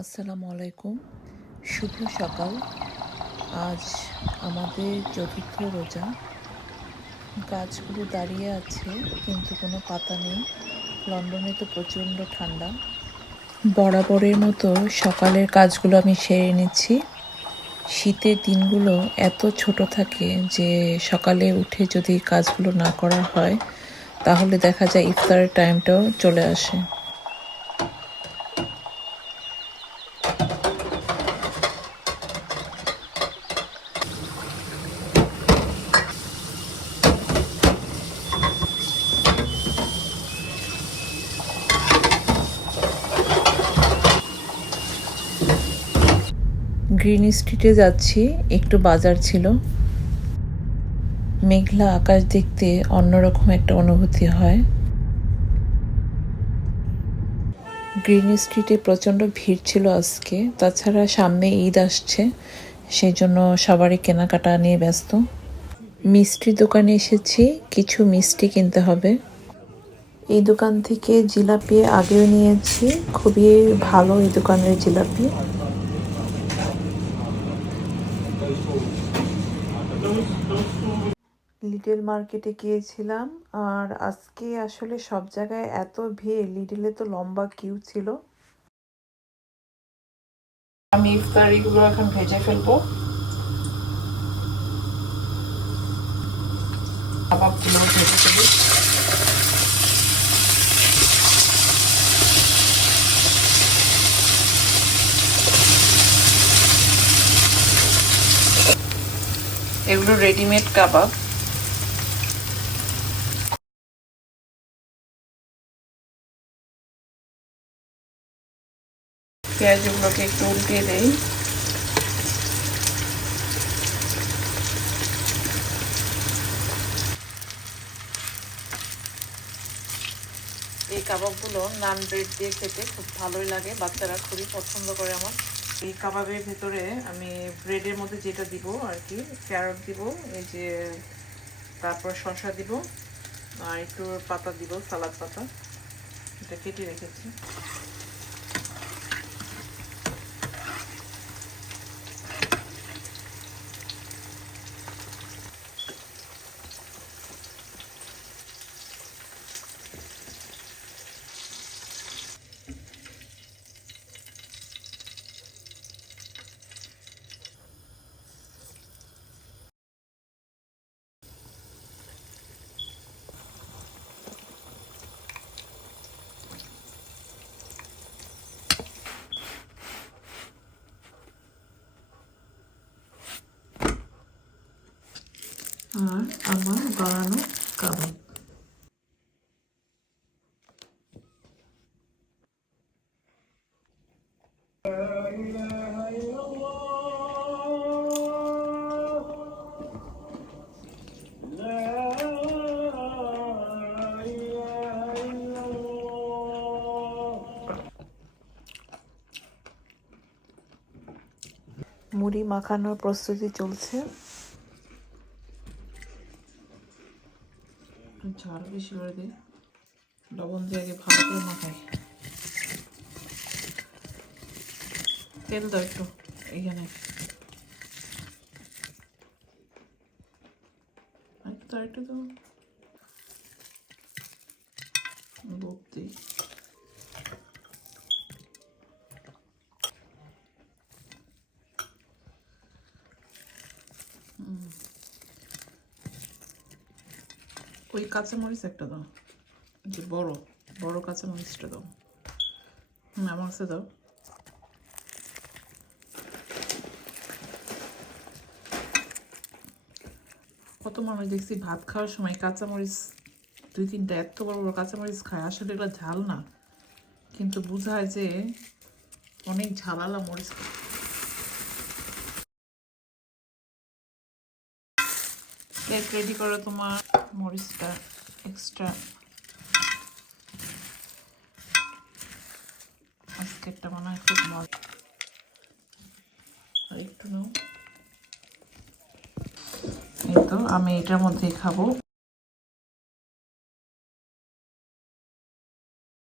আসসালামু আলাইকুম। শুভ সকাল। আজ আমাদের চতুর্থ রোজা। গাছগুলো দাঁড়িয়ে আছে কিন্তু কোনো পাতা নেই। লন্ডনে তো প্রচণ্ড ঠান্ডা। বরাবরের মতো সকালের কাজগুলো আমি সেরে নিচ্ছি। শীতের দিনগুলো এত ছোট থাকে যে সকালে উঠে যদি কাজগুলো না করা হয় তাহলে দেখা যায় ইফতারের টাইমটাও চলে আসে। গ্রিন স্ট্রিটে যাচ্ছি, একটু বাজার ছিল। মেঘলা আকাশ দেখতে অন্যরকম একটা অনুভূতি হয়। গ্রিন স্ট্রিটে প্রচণ্ড ভিড় ছিল আজকে। তাছাড়া সামনে ঈদ আসছে, সেই জন্য সবারই কেনাকাটা নিয়ে ব্যস্ত। মিষ্টির দোকানে এসেছি, কিছু মিষ্টি কিনতে হবে। এই দোকান থেকে জিলাপি আগেও নিয়েছি, খুবই ভালো এই দোকানের জিলাপি। লিটল মার্কেটে গিয়েছিলাম, আর আজকে আসলে সব জায়গায় এত ভিড়, লিটলে তো লম্বা কিউ ছিল। আমি ইফতারিগুলো এখন ভেজে ফেলবো। কাবাবগুলো ভেজে ফেলি। এগুলো রেডিমেড কাবাব। পেঁয়াজগুলোকে একটু উল্টিয়ে দেই। এই কাবাবগুলো নান ব্রেড দিয়ে খেতে খুব ভালোই লাগে, বাচ্চারা খুবই পছন্দ করে আমার। এই কাবাবের ভেতরে আমি ব্রেডের মধ্যে যেটা দিব আর কি, ক্যারট দিব, এই যে তারপর শসা দিব, আর একটু পাতা দিব, সালাদ পাতা, এটা কেটে রেখেছি। আর আমার বানানো কাবাব। মুড়ি মাখানোর প্রস্তুতি চলছে। ঝাল বেশি করে দিই, লবণ দিয়ে আগে ভালো করে মাখাই। তেল দাও একটু এইখানে, একটু তো লোক দিই। ওই কাঁচামরিচ একটা দাও, যে বড় বড় কাঁচামরিচটা দাও। আমার কাছে দাও। কত মানুষ দেখছি ভাত খাওয়ার সময় কাঁচামরিচ 2-3টা এত বড় বড় কাঁচামরিচ খায়, আসলে এগুলো ঝাল না, কিন্তু বোঝায় যে অনেক ঝালালা মরিচ। প্লেট রেডি করো তোমার। মরিচটা এক্সট্রা, আজকেরটা মনে হয় খুব মজা। আর একটু নাও। এই তো আমি এটার মধ্যেই খাবো।